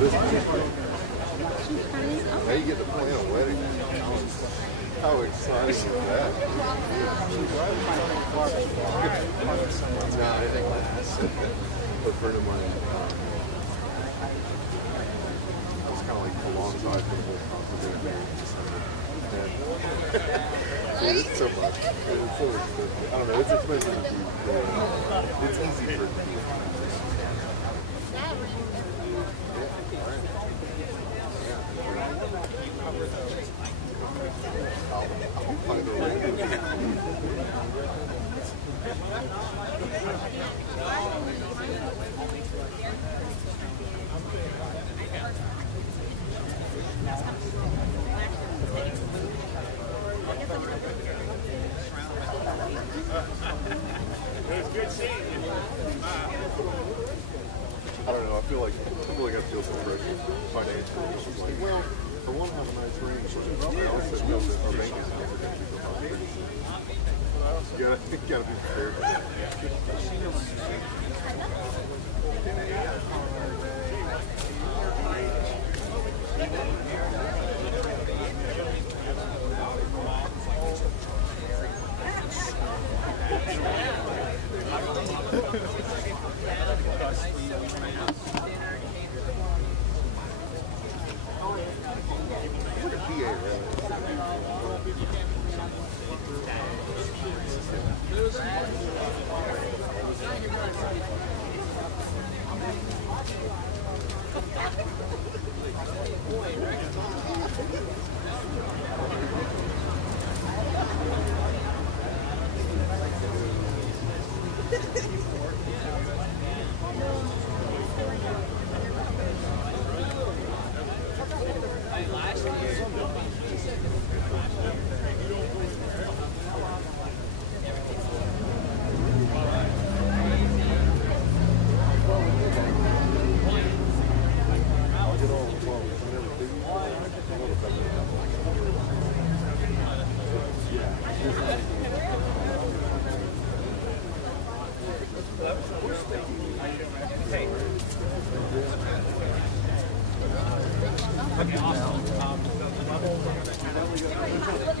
Now you get to plan a wedding. How exciting is that? No, anything like that. A friend of mine, I was kind of like alongside for the whole concert. It's so much. It's so expensive. I don't know. It's expensive to do. It's easy for people. I'll find a way. It was good seeing you. I don't know. I feel like I feel some pressure financially. It's like, well, for one, have a nice ring. I also know that our bank accounts are going to be behind. You gotta be prepared for that.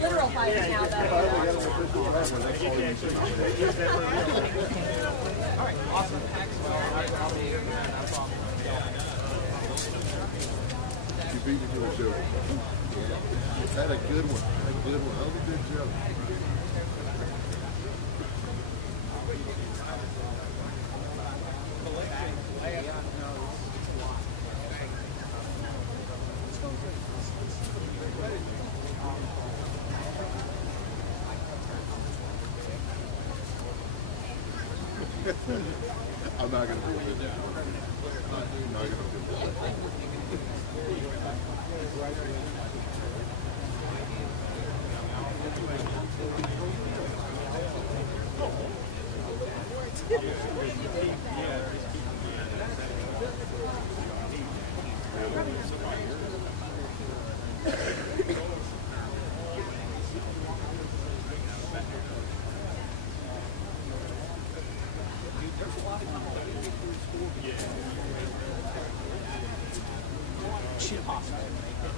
Literal fighting now, though. All right, awesome. You beat me to a joke. Had a good one. Had a good one. That was a good joke. I'm not going to be able to do that. I'm not going to do that.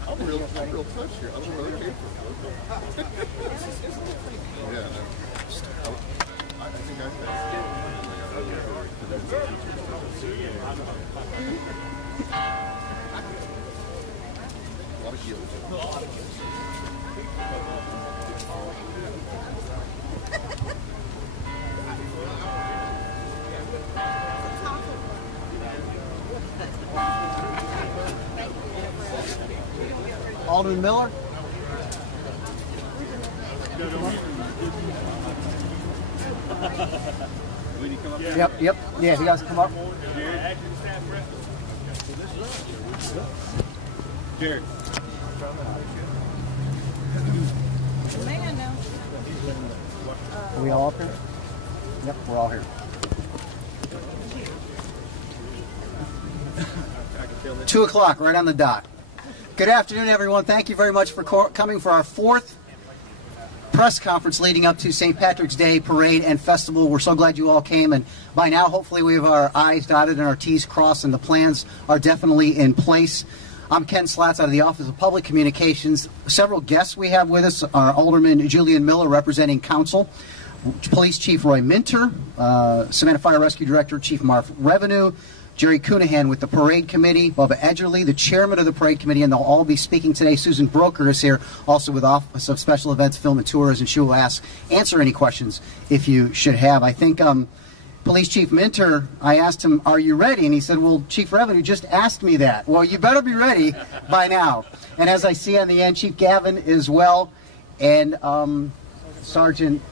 I'm real touched here. I don't know where it came from. Yeah, I think I passed. A lot of guilt. Alderman Miller? Yep. Yeah, he has to come up. Jared. Are we all up here? Yep, we're all here. 2 o'clock, right on the dot. Good afternoon, everyone. Thank you very much for coming for our fourth press conference leading up to St. Patrick's Day Parade and Festival. We're so glad you all came, and by now hopefully we have our I's dotted and our T's crossed, and the plans are definitely in place. I'm Ken Slatz out of the Office of Public Communications. Several guests we have with us are Alderman Julian Miller representing Council, Police Chief Roy Minter, Savannah Fire Rescue Director Chief Marv Revenue, Jerry Coonahan with the Parade Committee, Bubba Edgerly, the Chairman of the Parade Committee, and they'll all be speaking today. Susan Broker is here, also with Office of Special Events, Film and Tours, and she will answer any questions if you should have. I think Police Chief Minter, I asked him, are you ready? And he said, well, Chief Revenue just asked me that. Well, you better be ready by now. And as I see on the end, Chief Gavin as well, and Sergeant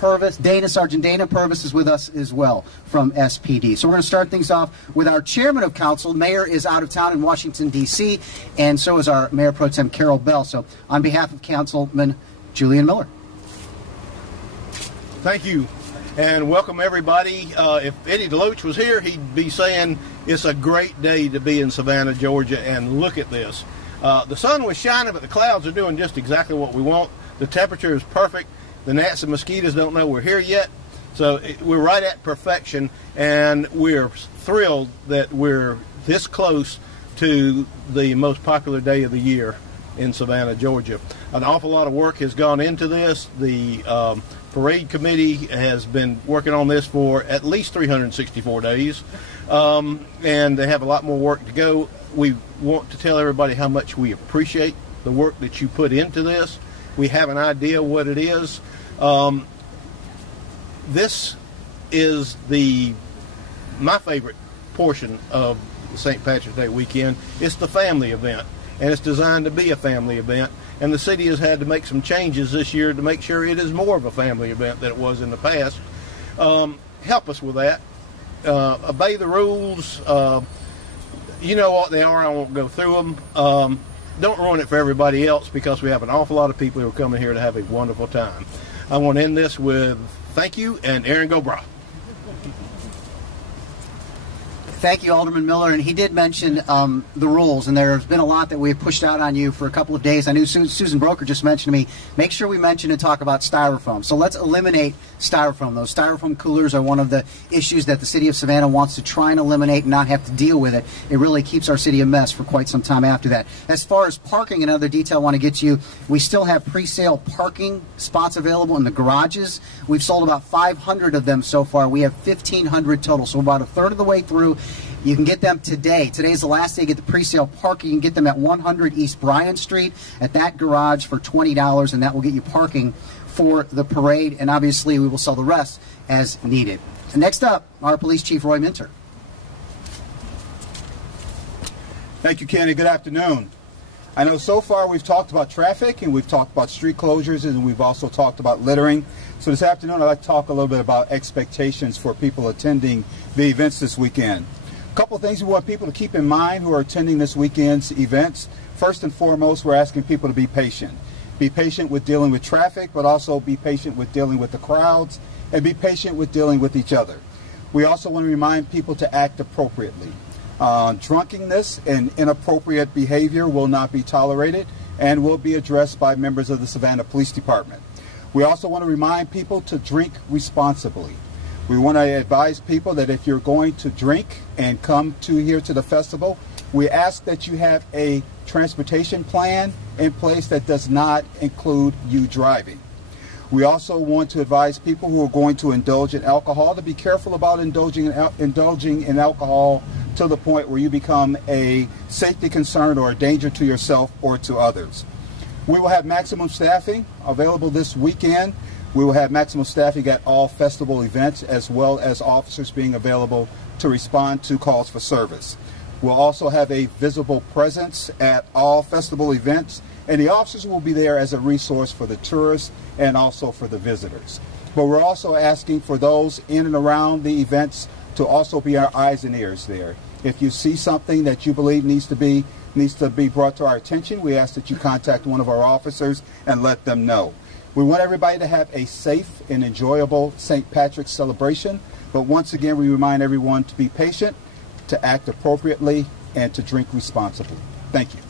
Dana Purvis is with us as well from SPD. So we're going to start things off with our Chairman of Council. Mayor is out of town in Washington, D.C., and so is our Mayor Pro Tem Carol Bell. So on behalf of Councilman Julian Miller. Thank you, and welcome everybody. If Eddie DeLoach was here, he'd be saying it's a great day to be in Savannah, Georgia, and look at this. The sun was shining, but the clouds are doing just exactly what we want. The temperature is perfect. The gnats and mosquitoes don't know we're here yet, so we're right at perfection, and we're thrilled that we're this close to the most popular day of the year in Savannah, Georgia. An awful lot of work has gone into this. The Parade Committee has been working on this for at least 364 days, and they have a lot more work to go. We want to tell everybody how much we appreciate the work that you put into this. We have an idea what it is. This is my favorite portion of St. Patrick's Day weekend. It's the family event, and it's designed to be a family event, and the city has had to make some changes this year to make sure it is more of a family event than it was in the past. Help us with that. Obey the rules. You know what they are. I won't go through them. Don't ruin it for everybody else, because we have an awful lot of people who are coming here to have a wonderful time. I want to end this with thank you, and Aaron Gobra. Thank you, Alderman Miller. And he did mention the rules, and there's been a lot that we've pushed out on you for a couple of days. I knew Susan Broker just mentioned to me, make sure we mention and talk about styrofoam. So let's eliminate styrofoam. Those styrofoam coolers are one of the issues that the city of Savannah wants to try and eliminate and not have to deal with it. It really keeps our city a mess for quite some time after that. As far as parking, another detail I want to get to you, we still have pre-sale parking spots available in the garages. We've sold about 500 of them so far. We have 1,500 total, so about a third of the way through. You can get them today. Today's the last day to get the pre-sale parking. You can get them at 100 East Bryan Street at that garage for $20, and that will get you parking for the parade. And obviously, we will sell the rest as needed. And next up, our Police Chief Roy Minter. Thank you, Kenny. Good afternoon. I know so far we've talked about traffic, and we've talked about street closures, and we've also talked about littering. So this afternoon I'd like to talk a little bit about expectations for people attending the events this weekend. A couple of things we want people to keep in mind who are attending this weekend's events. First and foremost, we're asking people to be patient. Be patient with dealing with traffic, but also be patient with dealing with the crowds, and be patient with dealing with each other. We also want to remind people to act appropriately. Drunkenness and inappropriate behavior will not be tolerated and will be addressed by members of the Savannah Police Department. We also want to remind people to drink responsibly. We want to advise people that if you're going to drink and come here to the festival, we ask that you have a transportation plan in place that does not include you driving. We also want to advise people who are going to indulge in alcohol to be careful about indulging in alcohol to the point where you become a safety concern or a danger to yourself or to others. We will have maximum staffing available this weekend. We will have maximum staffing at all festival events, as well as officers being available to respond to calls for service. We'll also have a visible presence at all festival events, and the officers will be there as a resource for the tourists and also for the visitors. But we're also asking for those in and around the events to also be our eyes and ears there. If you see something that you believe needs to be brought to our attention, we ask that you contact one of our officers and let them know. We want everybody to have a safe and enjoyable St. Patrick's celebration, but once again, we remind everyone to be patient, to act appropriately, and to drink responsibly. Thank you.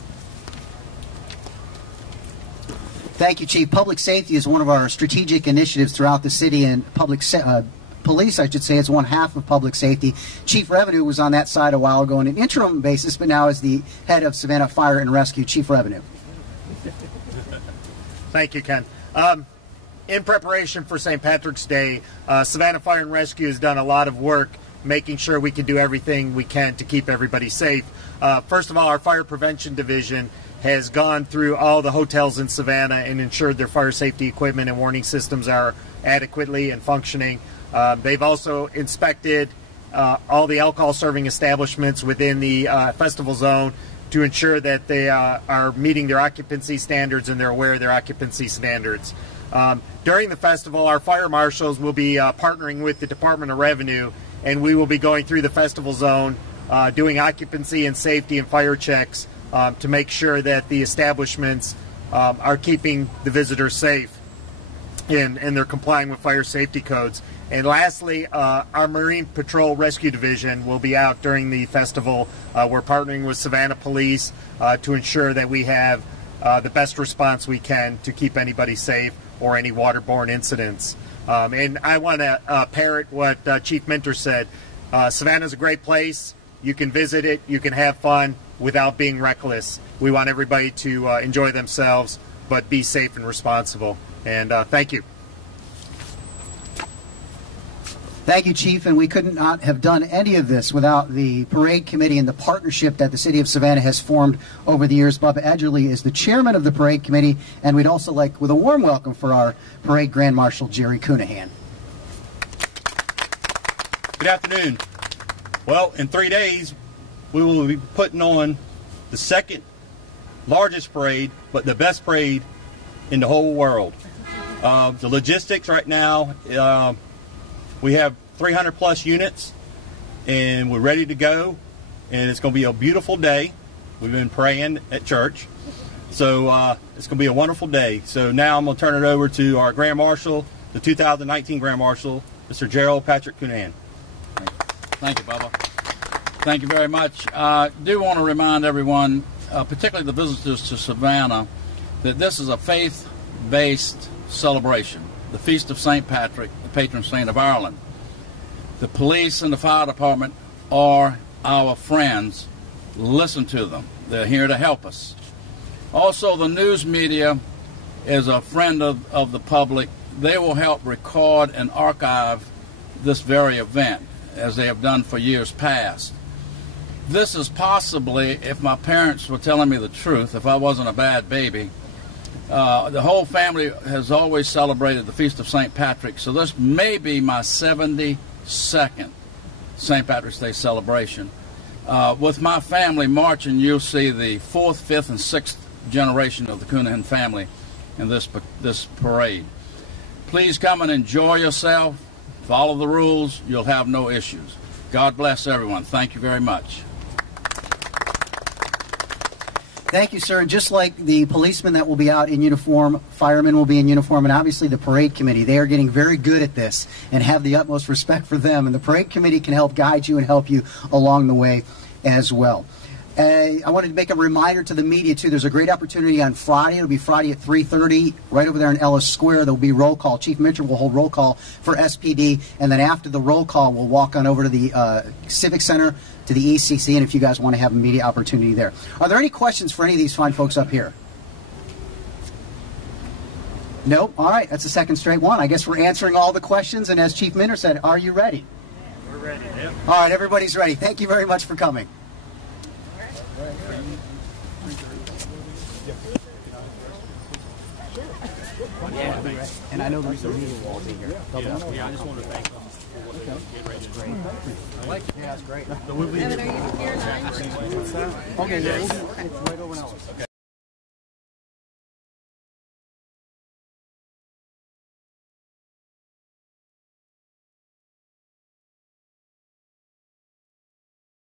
Thank you, Chief. Public safety is one of our strategic initiatives throughout the city, and police, I should say, is one half of public safety. Chief Revenue was on that side a while ago on an interim basis, but now is the head of Savannah Fire and Rescue. Chief Revenue. Thank you, Ken. In preparation for St. Patrick's Day, Savannah Fire and Rescue has done a lot of work making sure we can do everything we can to keep everybody safe. First of all, our Fire Prevention Division has gone through all the hotels in Savannah and ensured their fire safety equipment and warning systems are adequately and functioning. They've also inspected all the alcohol serving establishments within the festival zone to ensure that they are meeting their occupancy standards and they're aware of their occupancy standards. During the festival, our fire marshals will be partnering with the Department of Revenue, and we will be going through the festival zone doing occupancy and safety and fire checks to make sure that the establishments are keeping the visitors safe and they're complying with fire safety codes. And lastly, our Marine Patrol Rescue Division will be out during the festival. We're partnering with Savannah Police to ensure that we have the best response we can to keep anybody safe or any waterborne incidents. And I want to parrot what Chief Minter said. Savannah's a great place. You can visit it, you can have fun without being reckless. We want everybody to enjoy themselves, but be safe and responsible. And thank you. Thank you, Chief, and we could not have done any of this without the parade committee and the partnership that the City of Savannah has formed over the years. Bubba Edgerly is the chairman of the parade committee, and we'd also like with a warm welcome for our parade Grand Marshal, Jerry Coonahan. Good afternoon. Well, in 3 days, we will be putting on the second largest parade, but the best parade in the whole world. The logistics right now, we have 300 plus units and we're ready to go, and it's going to be a beautiful day. We've been praying at church, so it's going to be a wonderful day. So now I'm going to turn it over to our Grand Marshal, the 2019 Grand Marshal, Mr. Gerald Patrick Coonahan. Thank you, Bubba. Thank you very much. I do want to remind everyone, particularly the visitors to Savannah, that this is a faith-based celebration, the Feast of St. Patrick, the patron saint of Ireland. The police and the fire department are our friends. Listen to them. They're here to help us. Also, the news media is a friend of the public. They will help record and archive this very event, as they have done for years past. This is possibly, if my parents were telling me the truth, if I wasn't a bad baby, the whole family has always celebrated the Feast of St. Patrick, so this may be my 72nd St. Patrick's Day celebration. With my family marching, you'll see the 4th, 5th, and 6th generation of the Coonahan family in this parade. Please come and enjoy yourself. Follow the rules. You'll have no issues. God bless everyone. Thank you very much. Thank you, sir. And just like the policemen that will be out in uniform, firemen will be in uniform, and obviously the parade committee, they are getting very good at this and have the utmost respect for them. And the parade committee can help guide you and help you along the way as well. I wanted to make a reminder to the media, too. There's a great opportunity on Friday. It'll be Friday at 3:30 right over there in Ellis Square. There'll be roll call. Chief Mitchell will hold roll call for SPD, and then after the roll call, we'll walk on over to the Civic Center, to the ECC, and if you guys want to have a media opportunity there. Are there any questions for any of these fine folks up here? Nope. All right. That's the second straight one. I guess we're answering all the questions, and as Chief Minter said, are you ready? We're ready. Yep. All right. Everybody's ready. Thank you very much for coming. And I know there's some media walls in here. Yeah, I just want to thank them for what they're getting ready to do. Yeah, that's great. Evan, are you here 9? Okay, yeah, it's right over an hour. Okay.